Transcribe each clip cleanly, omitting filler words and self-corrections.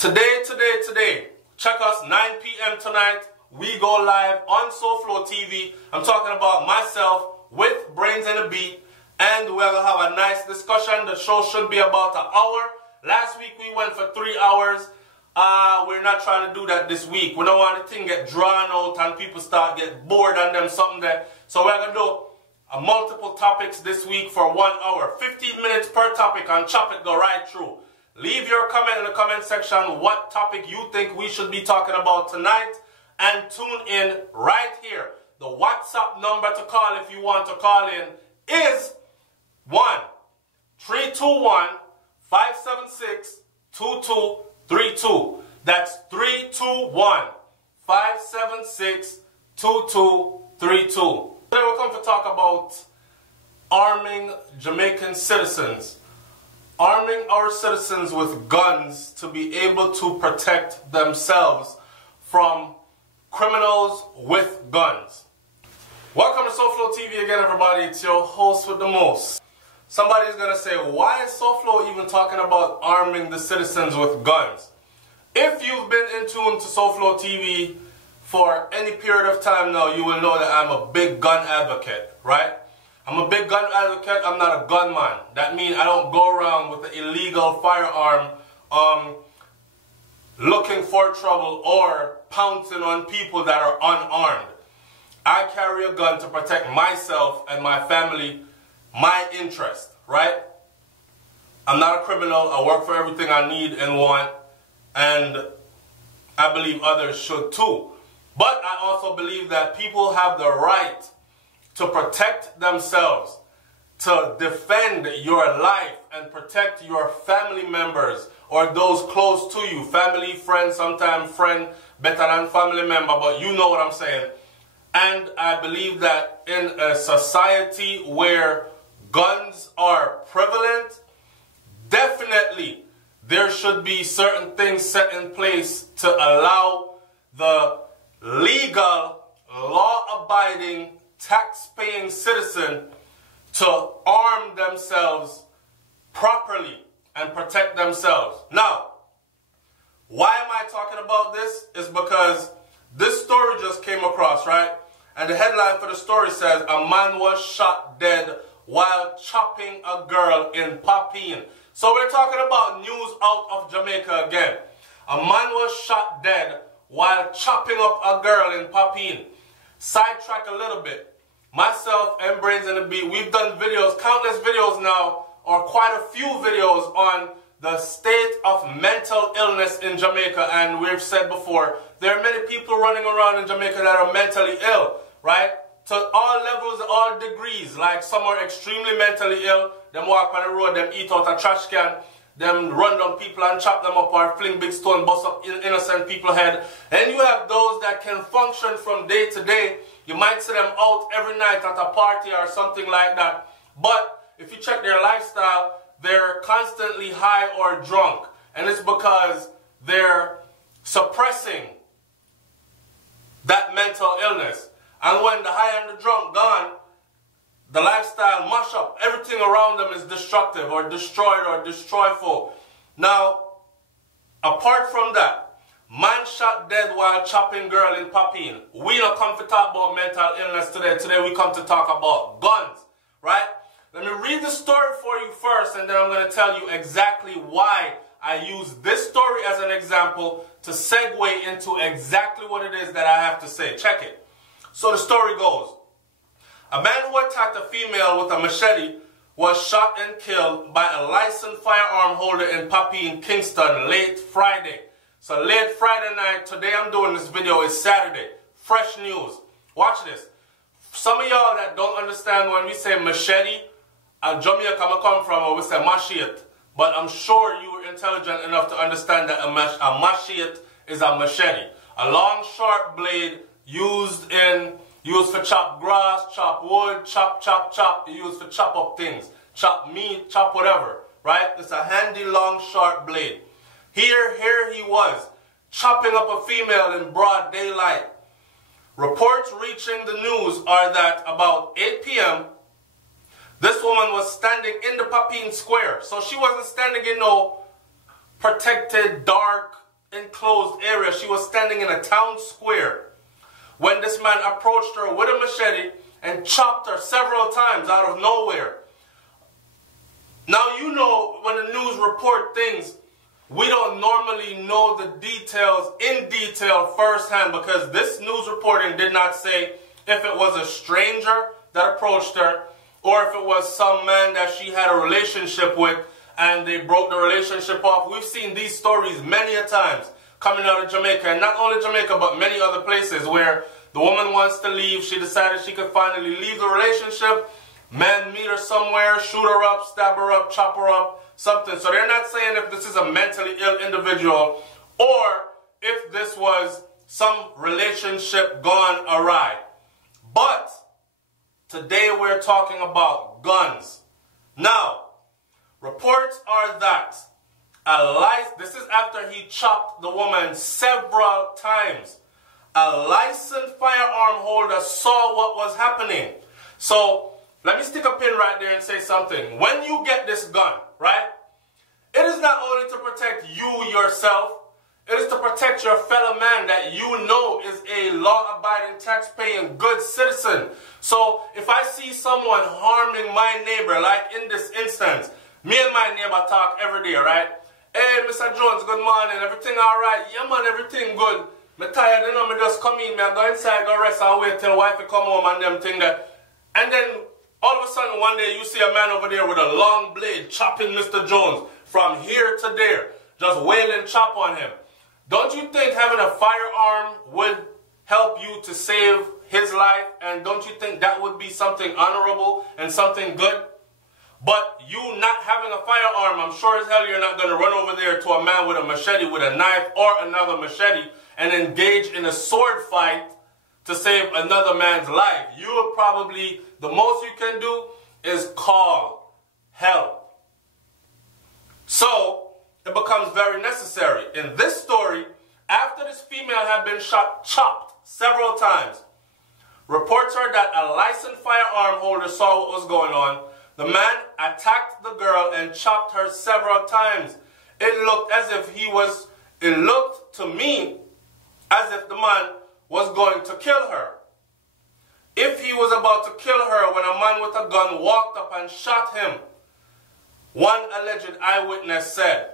Today, check us 9 p.m. tonight. We go live on SoFlo TV. I'm talking about myself with Brains and a Beat, and we're going to have a nice discussion. The show should be about an hour. Last week we went for 3 hours. We're not trying to do that this week. We don't want the thing get drawn out and people start get bored on them something there. So we're going to do multiple topics this week for 1 hour. 15 minutes per topic and chop it, go right through. Leave your comment in the comment section what topic you think we should be talking about tonight, and tune in right here. The WhatsApp number to call if you want to call in is 1-321-576-2232. That's 321-576-2232. Today we're going to talk about arming Jamaican citizens. Arming our citizens with guns to be able to protect themselves from criminals with guns. Welcome to SoFlo TV again, everybody. It's your host with the most. Somebody's going to say, why is SoFlo even talking about arming the citizens with guns? If you've been in tune to SoFlo TV for any period of time now, you will know that I'm a big gun advocate, right? I'm a big gun advocate. I'm not a gunman. That means I don't go around with an illegal firearm looking for trouble or pouncing on people that are unarmed. I carry a gun to protect myself and my family, my interest, right? I'm not a criminal. I work for everything I need and want, and I believe others should too. But I also believe that people have the right to protect themselves, to defend your life and protect your family members or those close to you. Family, friend, sometimes friend better than family member, but you know what I'm saying. And I believe that in a society where guns are prevalent, definitely there should be certain things set in place to allow the legal, law-abiding, tax-paying citizen to arm themselves properly and protect themselves. Now, why am I talking about this? Is because this story just came across, right? And the headline for the story says, a man was shot dead while chopping a girl in Papine. So we're talking about news out of Jamaica again. A man was shot dead while chopping up a girl in Papine. Sidetrack a little bit. Myself and Brains and the Beat, we've done videos, countless videos now, or quite a few videos on the state of mental illness in Jamaica. And we've said before, there are many people running around in Jamaica that are mentally ill, right? To all levels, all degrees. Like some are extremely mentally ill, them walk on the road, them eat out a trash can, them run down people and chop them up or fling big stone, bust up innocent people's head. And you have those that can function from day to day. You might see them out every night at a party or something like that. But if you check their lifestyle, they're constantly high or drunk. And it's because they're suppressing that mental illness. And when the high and the drunk gone, the lifestyle mash up. Everything around them is destructive or destroyed or destroyful. Now, apart from that, man shot dead while chopping girl in Papine. We don't come to talk about mental illness today. Today we come to talk about guns, right? Let me read the story for you first, and then I'm going to tell you exactly why I use this story as an example to segue into exactly what it is that I have to say. Check it. So the story goes. A man who attacked a female with a machete was shot and killed by a licensed firearm holder in Papine, Kingston, late Friday. So late Friday night, today I'm doing this video, is Saturday. Fresh news. Watch this. Some of y'all that don't understand when we say machete, Jamaica I come from, or we say machete. But I'm sure you were intelligent enough to understand that a machete is a machete. A long, sharp blade used for chop grass, chop wood, chop, used for chop up things. Chop meat, chop whatever, right? It's a handy, long, sharp blade. Here he was, chopping up a female in broad daylight. Reports reaching the news are that about 8 p.m., this woman was standing in the Papine Square. So she wasn't standing in no protected, dark enclosed area. She was standing in a town square when this man approached her with a machete and chopped her several times out of nowhere. Now, you know, when the news report things, we don't normally know the details in detail firsthand, because this news reporting did not say if it was a stranger that approached her or if it was some man that she had a relationship with and they broke the relationship off. We've seen these stories many a times coming out of Jamaica, and not only Jamaica but many other places where the woman wants to leave. She decided she could finally leave the relationship. Man meet her somewhere, shoot her up, stab her up, chop her up, something. So they're not saying if this is a mentally ill individual or if this was some relationship gone awry. But today we're talking about guns. Now, reports are that this is after he chopped the woman several times. A licensed firearm holder saw what was happening. So let me stick a pin right there and say something. When you get this gun, right, it is not only to protect you yourself, it is to protect your fellow man that you know is a law-abiding, tax-paying, good citizen. So if I see someone harming my neighbor, like in this instance, me and my neighbor talk every day, right? Hey, Mr. Jones, good morning. Everything all right? Yeah, man, everything good. Me tired, you know, me just come in, me I go inside, go rest and wait till wife come home and them thing that. And then all of a sudden one day you see a man over there with a long blade chopping Mr. Jones from here to there, just wailing chop on him. Don't you think having a firearm would help you to save his life? And don't you think that would be something honorable and something good? But you not having a firearm, I'm sure as hell you're not going to run over there to a man with a machete, with a knife or another machete, and engage in a sword fight to save another man's life. You would probably, the most you can do is call help. So it becomes very necessary. In this story, after this female had been chopped several times, reports are that a licensed firearm holder saw what was going on. The man attacked the girl and chopped her several times. It looked to me as if the man was going to kill her. If he was about to kill her when a man with a gun walked up and shot him, one alleged eyewitness said,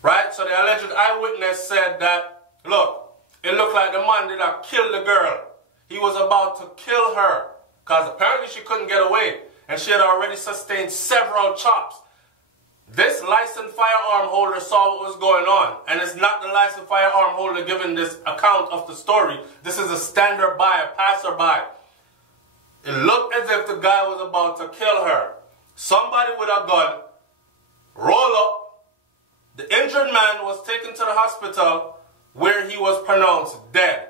right? So the alleged eyewitness said that, look, it looked like the man did not kill the girl. He was about to kill her because apparently she couldn't get away and she had already sustained several chops. This licensed firearm holder saw what was going on, and it's not the licensed firearm holder giving this account of the story. This is a standard by, a passerby. It looked as if the guy was about to kill her. Somebody with a gun roll up. The injured man was taken to the hospital where he was pronounced dead.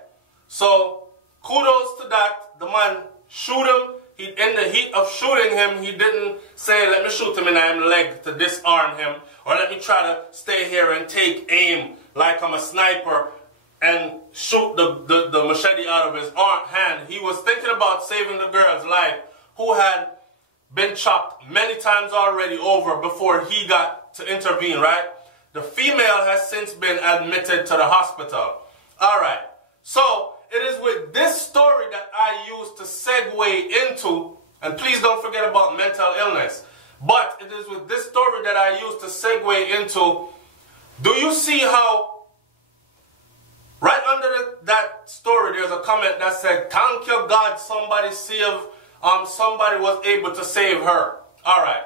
So kudos to that. The man shoot him. In the heat of shooting him, he didn't say, let me shoot him in the leg to disarm him, or let me try to stay here and take aim like I'm a sniper and shoot the machete out of his hand. He was thinking about saving the girl's life, who had been chopped many times already over before he got to intervene, right? The female has since been admitted to the hospital. All right, so it is with this story that I use to segue into, and please don't forget about mental illness, but it is with this story that I use to segue into, do you see how, right under that story, there's a comment that said, thank you God, somebody was able to save her. All right.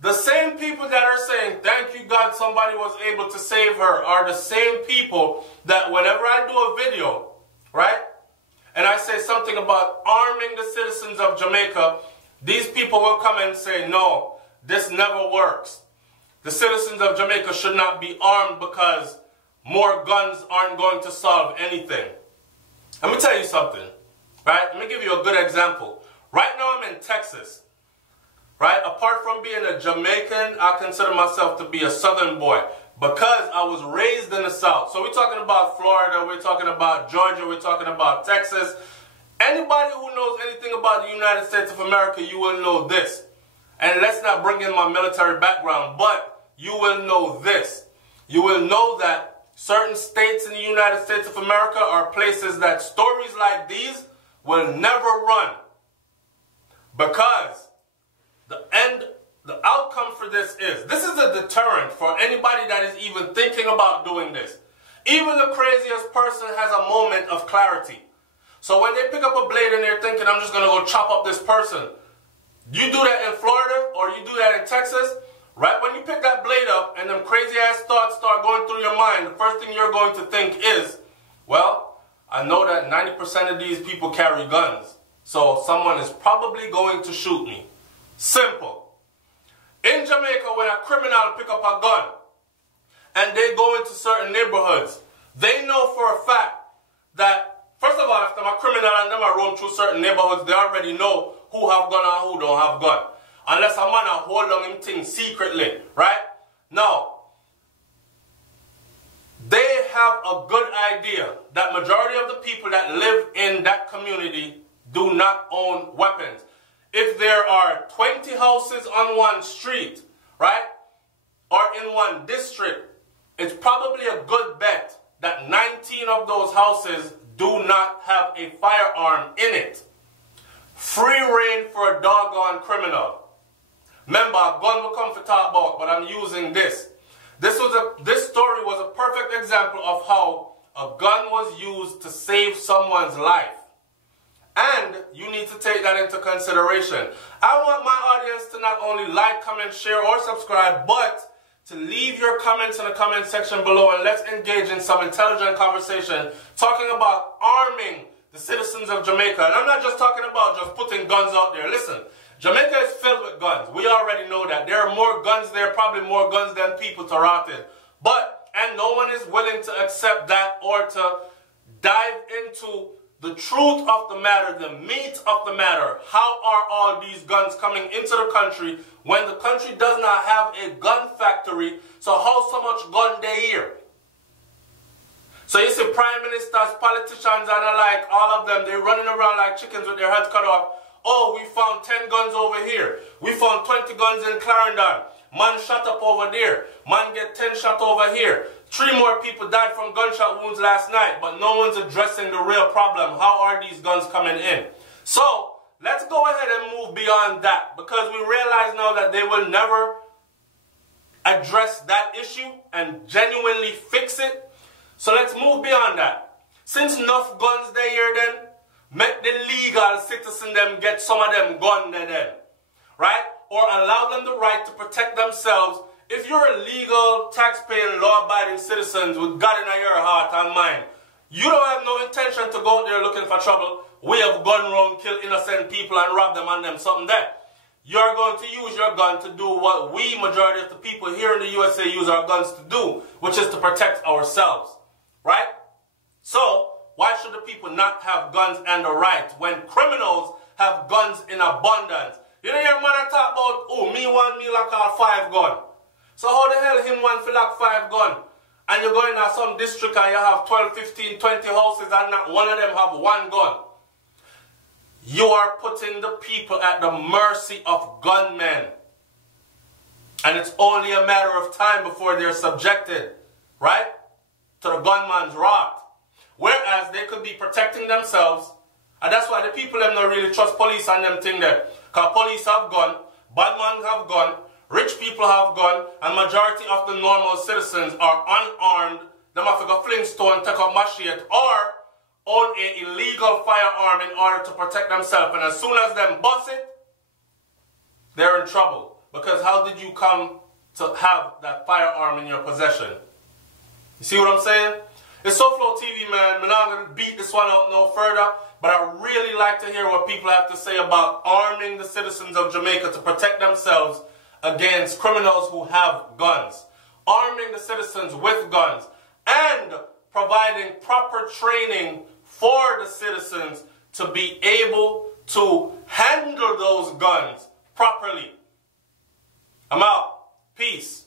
The same people that are saying, thank you God, somebody was able to save her, are the same people that whenever I do a video, right, and I say something about arming the citizens of Jamaica, these people will come and say, no, this never works. The citizens of Jamaica should not be armed because more guns aren't going to solve anything. Let me tell you something, right? Let me give you a good example. Right now I'm in Texas, right? Apart from being a Jamaican, I consider myself to be a Southern boy, because I was raised in the South. So we're talking about Florida, we're talking about Georgia, we're talking about Texas. Anybody who knows anything about the United States of America, you will know this. And let's not bring in my military background, but you will know this. You will know that certain states in the United States of America are places that stories like these will never run. Because the outcome for this is a deterrent for anybody that is even thinking about doing this. Even the craziest person has a moment of clarity. So when they pick up a blade and they're thinking, I'm just going to go chop up this person. You do that in Florida or you do that in Texas, right when you pick that blade up and them crazy ass thoughts start going through your mind, the first thing you're going to think is, well, I know that 90% of these people carry guns, so someone is probably going to shoot me. Simple. In Jamaica, when a criminal pick up a gun and they go into certain neighborhoods, they know for a fact that, first of all, if they're a criminal and them are roam through certain neighborhoods, they already know who have gun and who don't have gun. Unless a man a hold on him thing secretly, right? Now, they have a good idea that majority of the people that live in that community do not own weapons. If there are 20 houses on one street, right, or in one district, it's probably a good bet that 19 of those houses do not have a firearm in it. Free reign for a doggone criminal. Remember, a gun will come for talk about, but I'm using this. This story was a perfect example of how a gun was used to save someone's life. And you need to take that into consideration. I want my audience to not only like, comment, share, or subscribe, but to leave your comments in the comment section below and let's engage in some intelligent conversation talking about arming the citizens of Jamaica. And I'm not just talking about just putting guns out there. Listen, Jamaica is filled with guns. We already know that. There are more guns there, probably more guns than people to rot in. And no one is willing to accept that or to dive into the truth of the matter, the meat of the matter. How are all these guns coming into the country when the country does not have a gun factory? So how so much gun they here? So you see prime ministers, politicians, and like all of them, they're running around like chickens with their heads cut off. Oh, we found 10 guns over here. We found 20 guns in Clarendon. Man shot up over there. Man get 10 shot over here. 3 more people died from gunshot wounds last night, but no one's addressing the real problem. How are these guns coming in? So, let's go ahead and move beyond that, because we realize now that they will never address that issue and genuinely fix it. So let's move beyond that. Since enough guns they here then, make the legal citizen them get some of them gun then, right? Or allow them the right to protect themselves. If you're a legal, tax-paying, law-abiding citizen with God in your heart and mind, you don't have no intention to go out there looking for trouble. We have gone around, kill innocent people and rob them and them something there. You're going to use your gun to do what we, majority of the people here in the USA, use our guns to do, which is to protect ourselves, right? So, why should the people not have guns and the right when criminals have guns in abundance? You know your man talk about, oh, me want me like all 5 gun. So how the hell him want to like 5 gun? And you're going to some district and you have 12, 15, 20 houses and not one of them have 1 gun. You are putting the people at the mercy of gunmen. And it's only a matter of time before they're subjected, right, to the gunman's wrath. Whereas they could be protecting themselves. And that's why the people them not really trust police and them thing there. Because police have gun, bad men have gun, rich people have gun, and majority of the normal citizens are unarmed. Them have to go flintstone, take up machete, or own an illegal firearm in order to protect themselves. And as soon as them bust it, they're in trouble. Because how did you come to have that firearm in your possession? You see what I'm saying? It's SoFlo TV, man. I'm not going to beat this one out no further, but I really like to hear what people have to say about arming the citizens of Jamaica to protect themselves against criminals who have guns. Arming the citizens with guns and providing proper training for the citizens to be able to handle those guns properly. I'm out. Peace.